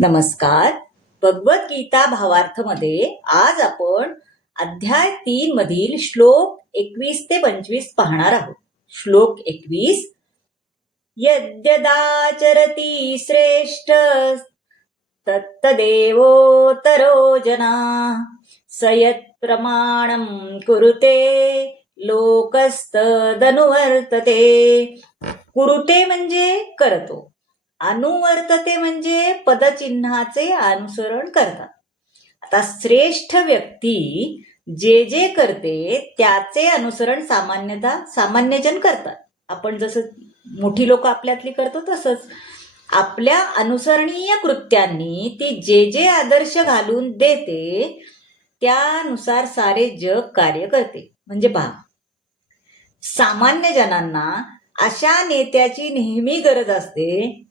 नमस्कार. भगवद्गीता भावार्थमध्ये आज आपण अध्याय 3 मधील श्लोक 21 ते 25 पाहणार आहोत. श्लोक 21. यद्यदाचरति श्रेष्ठ तत्तदेवोत्तरो जना स यत्प्रमाणं कुरुते लोकस्तदनुवर्तते. कुरुते म्हणजे करतो, अनुवर्तते म्हणजे पदचिन्हाचे अनुसरण करतात. आता श्रेष्ठ व्यक्ती जे जे करते त्याचे अनुसरण सामान्यजन करतात. आपण जसं मोठी लोक आपल्यातली करतो तसंच आपल्या अनुसरणीय कृत्यांनी ती जे जे आदर्श घालून देते त्यानुसार सारे जग कार्य करते. म्हणजे पहा, सामान्य जनांना अशा नेत्याची नेहमी गरज असते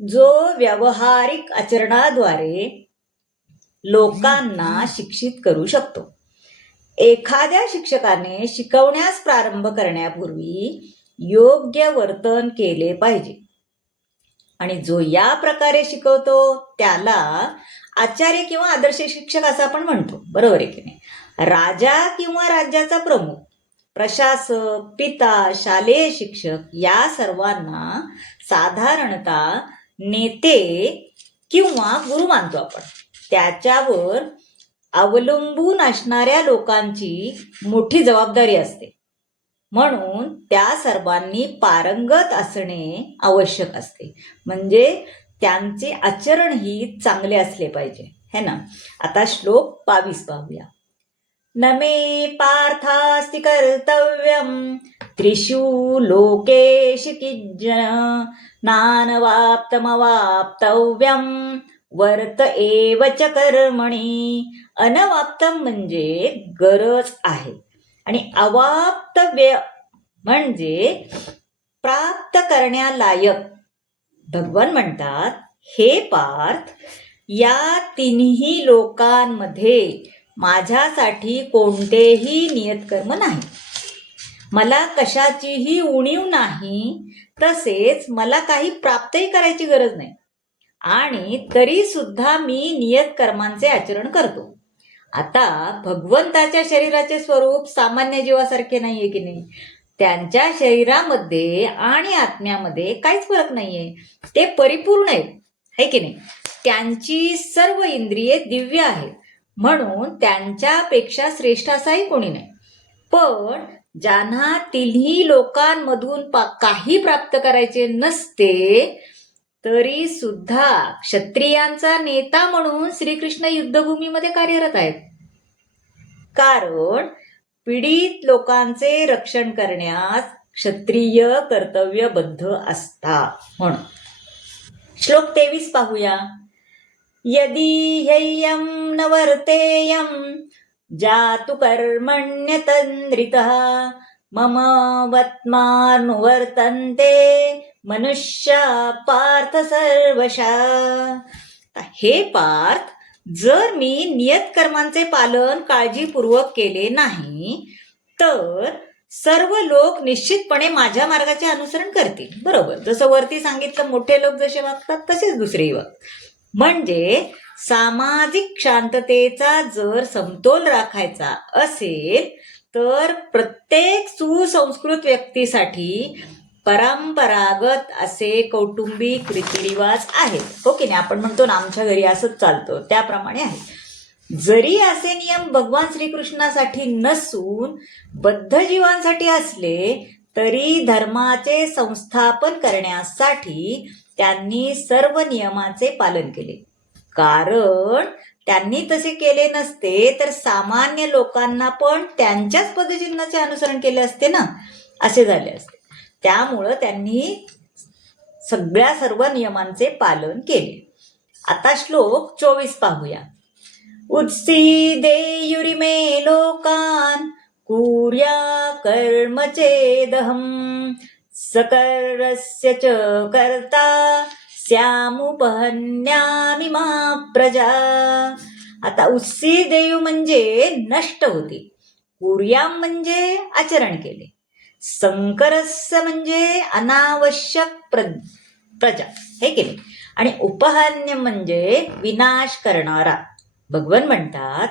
जो व्यावहारिक आचरणाद्वारे लोकांना शिक्षित करू शकतो. एखाद्या शिक्षकाने शिकवण्यास प्रारंभ करण्यापूर्वी योग्य वर्तन केले पाहिजे आणि जो या प्रकारे शिकवतो त्याला आचार्य किंवा आदर्श शिक्षक असं आपण म्हणतो. बरोबर आहे की नाही? राजा किंवा राज्याचा प्रमुख, प्रशासक, पिता, शालेय शिक्षक या सर्वांना साधारणतः नेते किंवा गुरु मानतो आपण. त्याच्यावर अवलंबून असणाऱ्या लोकांची मोठी जबाबदारी असते. म्हणून त्या सर्वांनी पारंगत असणे आवश्यक असते. म्हणजे त्यांचे आचरणही चांगले असले पाहिजे, है ना? आता श्लोक 22 पाहूया. न मे पार्थास्ति कर्तव्यं त्रिषु लोकेषु किंचन नानवाप्तमवाप्तव्यं वर्त एव च कर्मणि. अनवाप्तम म्हणजे गरज आहे आणि अवाप्तव्य म्हणजे प्राप्त करण्यालायक. भगवान म्हणतात, हे पार्थ, या तिन्ही लोकांमध्ये माझ्यासाठी कोणतेही नियतकर्म नाही. मला कशाचीही उणीव नाही, तसेच मला काही प्राप्तही करायची गरज नाही आणि तरी सुद्धा मी नियतकर्मांचे आचरण करतो. आता भगवंताच्या शरीराचे स्वरूप सामान्य जीवासारखे नाहीये की नाही? त्यांच्या शरीरामध्ये आणि आत्म्यामध्ये काहीच फरक नाहीये. ते परिपूर्ण आहेत, है की नाही? त्यांची सर्व इंद्रिये दिव्य आहेत, म्हणून त्यांच्यापेक्षा श्रेष्ठ असाही कोणी नाही. पण ज्यांना तिन्ही लोकांमधून काही प्राप्त करायचे नसते तरी सुद्धा क्षत्रियांचा नेता म्हणून श्रीकृष्ण युद्धभूमीमध्ये कार्यरत आहेत. कारण पीडित लोकांचे रक्षण करण्यास क्षत्रिय कर्तव्यबद्ध असतात म्हणून. श्लोक 23 पाहूया. यदि ह्ययं न वर्तेयं जातु कर्मण्यतन्द्रितः मम वत्मानुवर्तन्ते मनुष्या पार्थ सर्वशः. हे पार्थ, जर मी नियत कर्मांचे पालन काळजीपूर्वक केले नाही तर सर्व लोक निश्चितपणे माझ्या मार्गाचे अनुसरण करतील. बरोबर, जसं वरती सांगितलं, मोठे लोक जसे वागतात तसेच दुसरेही वागतात. म्हणजे सामाजिक शांततेचा जर समतोल राखायचा असेल तर प्रत्येक सुसंस्कृत व्यक्तीसाठी परंपरागत असे कौटुंबिक रीतिरिवाज आहेत, हो की नाही? आपण म्हणतो ना, आमच्या घरी असंच चालतं, त्याप्रमाणे आहे. जरी असे नियम भगवान श्रीकृष्णासाठी नसून बद्ध जीवांसाठी असले तरी धर्माचे संस्थापन करण्यासाठी त्यांनी सर्व नियमांचे पालन केले. कारण त्यांनी तसे केले नसते तर सामान्य लोकांना पण त्यांच्याच पदचिन्हाचे अनुसरण केले असते ना, असे झाले असते. त्यामुळं त्यांनी सर्व नियमांचे पालन केले. आता श्लोक 24 पाहूया. उत्सीदेयुरिमे लोकान् कुर्या कर्म चेदहं सकर्रस्य च कर्ता स्यामुपहन्यामि मा प्रजा. आता उत्सीदेयु म्हणजे नष्ट होते, कुर्याम म्हणजे आचरण केले, संकरस्य म्हणजे अनावश्यक प्रजा, हे केले. आणि उपहान्य म्हणजे विनाश करणारा. भगवान म्हणतात,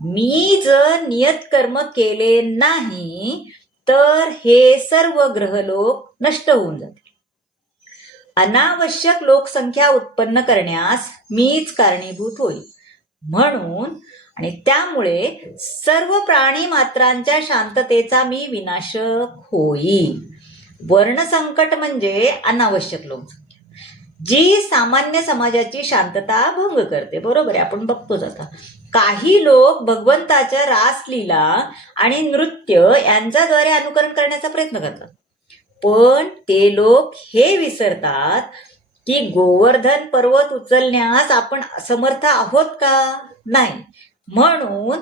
मी जर नियत कर्म केले नाही तर हे सर्व ग्रहलोक नष्ट होऊन जातील. अनावश्यक लोकसंख्या उत्पन्न करण्यास मीच कारणीभूत होईल. म्हणून आणि त्यामुळे सर्व प्राणी मात्रांच्या शांततेचा मी विनाशक होईल. वर्णसंकट म्हणजे अनावश्यक लोकसंख्या, जी सामान्य समाजाची शांतता भंग करते. बरोबर आहे, आपण बघतोच आता. काही लोक भगवंताच्या रासलीला आणि नृत्य यांच्याद्वारे अनुकरण करण्याचा प्रयत्न करतात, पण ते लोक हे विसरतात की गोवर्धन पर्वत उचलण्यास आपण समर्थ आहोत का? नाही. म्हणून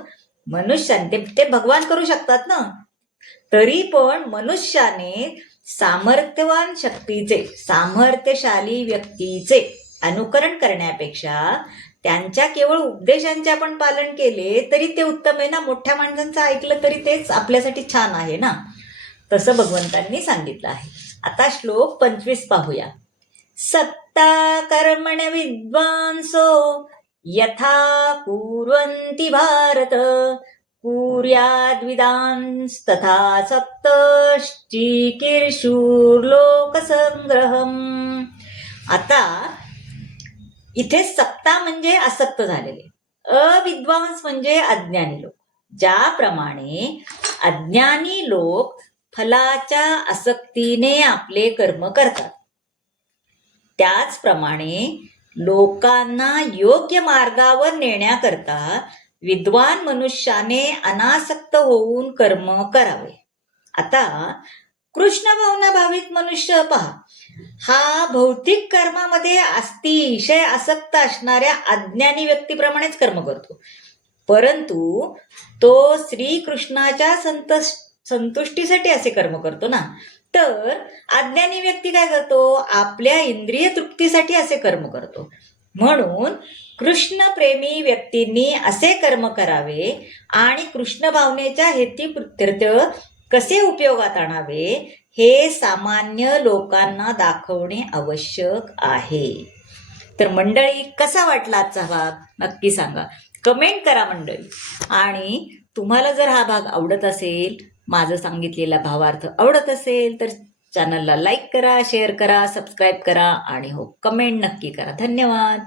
मनुष्याने ते भगवान करू शकतात ना, तरी पण मनुष्याने सामर्थ्यवान शक्तीचे, सामर्थ्यशाली व्यक्तीचे अनुकरण करण्यापेक्षा त्यांच्या केवळ उपदेशांचे आपण पालन केले तरी ते उत्तम आहे ना. मोठ्या माणसांचं ऐकलं तरी तेच आपल्यासाठी छान आहे ना. तसं भगवंतांनी सांगितलं आहे. आता श्लोक 25 पाहूया. सक्ता कर्मण विद्वांसो यथा कुर्वन्ति भारत कुर्याद्विदांस्तथा सक्तश्चिकीर्षुर्लोकसंग्रहम्. आता इथे सक्ता म्हणजे आसक्त झालेले, अविद्वांस म्हणजे अज्ञानी लोक. ज्याप्रमाणे अज्ञानी लोक फलाच्या आसक्तीने आपले कर्म करतात, त्याचप्रमाणे लोकांना योग्य मार्गावर नेण्याकरता विद्वान मनुष्याने अनासक्त होऊन कर्म करावे. आता कृष्ण भावना भाविक मनुष्य पहा, हा भौतिक कर्मामध्ये अतिशय आसक्त असणाऱ्या अज्ञानी व्यक्तीप्रमाणेच कर्म करतो, परंतु तो श्रीकृष्णाच्या संतुष्टीसाठी असे कर्म करतो ना. तर अज्ञानी व्यक्ती काय करतो? आपल्या इंद्रिय तृप्तीसाठी असे कर्म करतो. म्हणून कृष्णप्रेमी व्यक्तींनी असे कर्म करावे आणि कृष्ण भावनेच्या हेतुप्रीत्यर्थ कसे उपयोगात आणावे हे सामान्य लोकांना दाखवणे आवश्यक आहे. तर मंडळी, कसा वाटला आजचा भाग नक्की सांगा, कमेंट करा मंडळी. आणि तुम्हाला जर हा भाग आवडत असेल, माझं सांगितलेला भावार्थ आवडत असेल तर चॅनलला लाईक करा, शेअर करा, सबस्क्राईब करा आणि हो, कमेंट नक्की करा. धन्यवाद.